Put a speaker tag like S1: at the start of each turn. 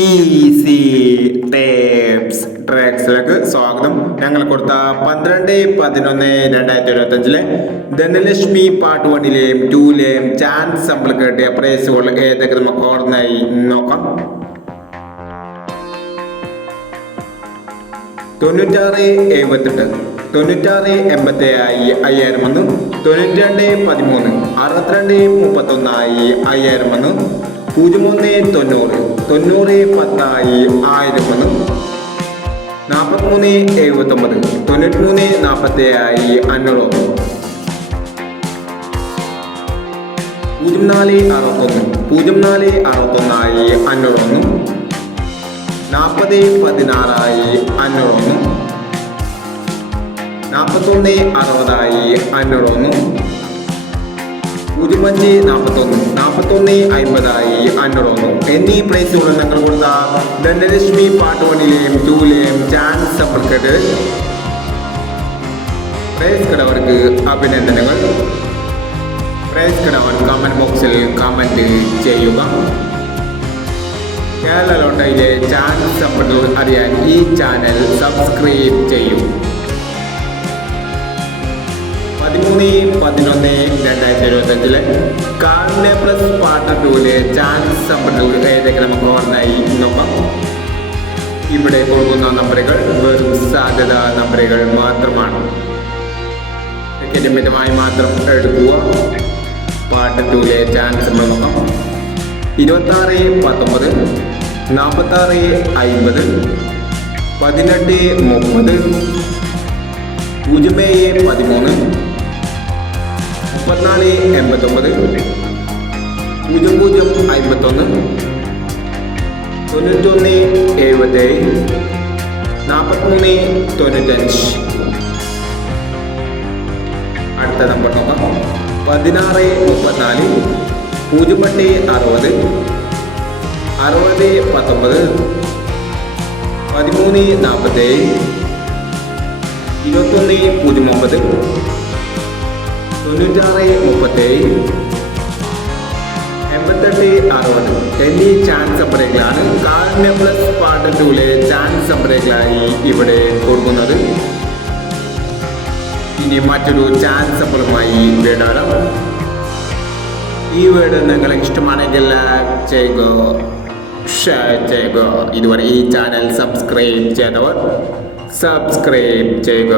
S1: Easy tapes ട്രാക്സിലേക്ക് സ്വാഗതം. ഞങ്ങൾ കൊടുത്ത പന്ത്രണ്ട് പതിനൊന്ന് രണ്ടായിരത്തി ഇരുപത്തി അഞ്ചിലെ ധനലക്ഷ്മി പാർട്ട് വണ്ണിലെയും ടൂലെയും ചാൻസ് നമ്മൾ കേട്ടിയ പ്രൈസുകൾ ഏതൊക്കെ നമുക്ക് ഓർമ്മയായി നോക്കാം. തൊണ്ണൂറ്റാറ് എഴുപത്തെട്ട് തൊണ്ണൂറ്റാറ് എൺപത്തി അയ്യായിരം ഒന്ന് തൊണ്ണൂറ്റി രണ്ട് പതിമൂന്ന് അറുപത്തിരണ്ട് മുപ്പത്തൊന്നായി അയ്യായിരം ഒന്ന് പൂജ്യം ഒന്ന് തൊണ്ണൂറ്. തൊണ്ണൂറ് പത്തായി ആയിരം ഒന്ന് നാൽപ്പത്തിമൂന്ന് എഴുപത്തൊമ്പത്. തൊണ്ണൂറ്റിമൂന്ന് നാൽപ്പത്തി ആയി അഞ്ഞൂറ് ഒന്ന് പൂജ്യം നാല് അറുപത്തൊന്ന്. പൂജ്യം നാല് അറുപത്തൊന്നായി അഞ്ഞൂറ് ഒന്ന് നാൽപ്പത് പതിനാറായി അഞ്ഞൂറൊന്ന്. നാൽപ്പത്തൊന്ന് അറുപതായി അഞ്ഞൂറൊന്ന്. പൂജ്യം അഞ്ച് നാൽപ്പത്തൊന്ന് നാൽപ്പത്തൊന്ന് അമ്പതായി അണ്ടറോന്നു എന്നീ പ്ലേസുകളിൽ ഞങ്ങൾ കൊടുത്ത ധനലക്ഷ്മി പാട്ട് വണ്ണിലെയും ടൂലെയും ചാൻസ് സമ്പർക്കട്ട് പ്രൈസ് കടവർക്ക് അഭിനന്ദനങ്ങൾ. പ്രൈസ് കടവൻ കമന്റ് ബോക്സിൽ കമന്റ് ചെയ്യുക. കേരള ലോട്ടയിലെ ചാനൽ സമ്പത്തുകൾ അറിയാൻ ഈ ചാനൽ സബ്സ്ക്രൈബ് ചെയ്യൂ. പതിമൂന്ന് പതിനൊന്ന് രണ്ടായിരത്തി ഇരുപത്തി അഞ്ചിലെ കാർഡിലെ പ്ലസ് പാട്ട ടൂലെ ചാൻസ് ഏതൊക്കെ നമുക്ക് ഓർമ്മയായി നോക്കാം ഇവിടെ കൊടുക്കുന്ന നമ്പറുകൾ വെറും സാധ്യത നമ്പറുകൾ മാത്രമാണ്. ടിക്കറ്റ് മിതമായി മാത്രം എടുക്കുക. പാർട്ട് ടൂലെ ചാൻസ് നോക്കാം ഇരുപത്താറ് പത്തൊമ്പത് നാൽപ്പത്താറ് അയിമ്പത് പതിനെട്ട് മുപ്പത് പൂജ്യം ഏഴ് പതിമൂന്ന് മുപ്പത്തിനാല് എൺപത്തൊമ്പത്. പൂജ്യം പൂജ്യം അമ്പത്തൊന്ന്. തൊണ്ണൂറ്റൊന്ന് എഴുപത്തേഴ്. നാൽപ്പത്തിമൂന്ന് തൊണ്ണൂറ്റഞ്ച്. അടുത്ത നമ്പർ നോക്കാം. പതിനാറ് മുപ്പത്തിനാല്. പൂജ്യം എട്ട് അറുപത്. അറുപത് പത്തൊമ്പത്. പതിമൂന്ന് നാൽപ്പത്തേഴ് ഇരുപത്തൊന്ന് പൂജ്യം ഒമ്പത്. തൊണ്ണൂറ്റാറ് മുപ്പത്തേഴ്. എൺപത്തെട്ട് അറുപത്. എന്നീ ചാൻസ് നമ്പറുകളാണ് കാർഡിനെ പ്ലസ് പാർട്ട് ടൂലെ ചാൻസ് നമ്പറുകളായി ഇവിടെ കൊടുക്കുന്നത്. ഇനി മറ്റൊരു ചാൻസ് നമ്പറുമായി വീടാണ് ഈ വീട് നിങ്ങൾക്ക് ഇഷ്ടമാണെങ്കിൽ ചെയ്യുക ഷെയർ ചെയ്യുക. ഇതുവരെ ഈ ചാനൽ സബ്സ്ക്രൈബ് ചെയ്തവർ സബ്സ്ക്രൈബ് ചെയ്യുക.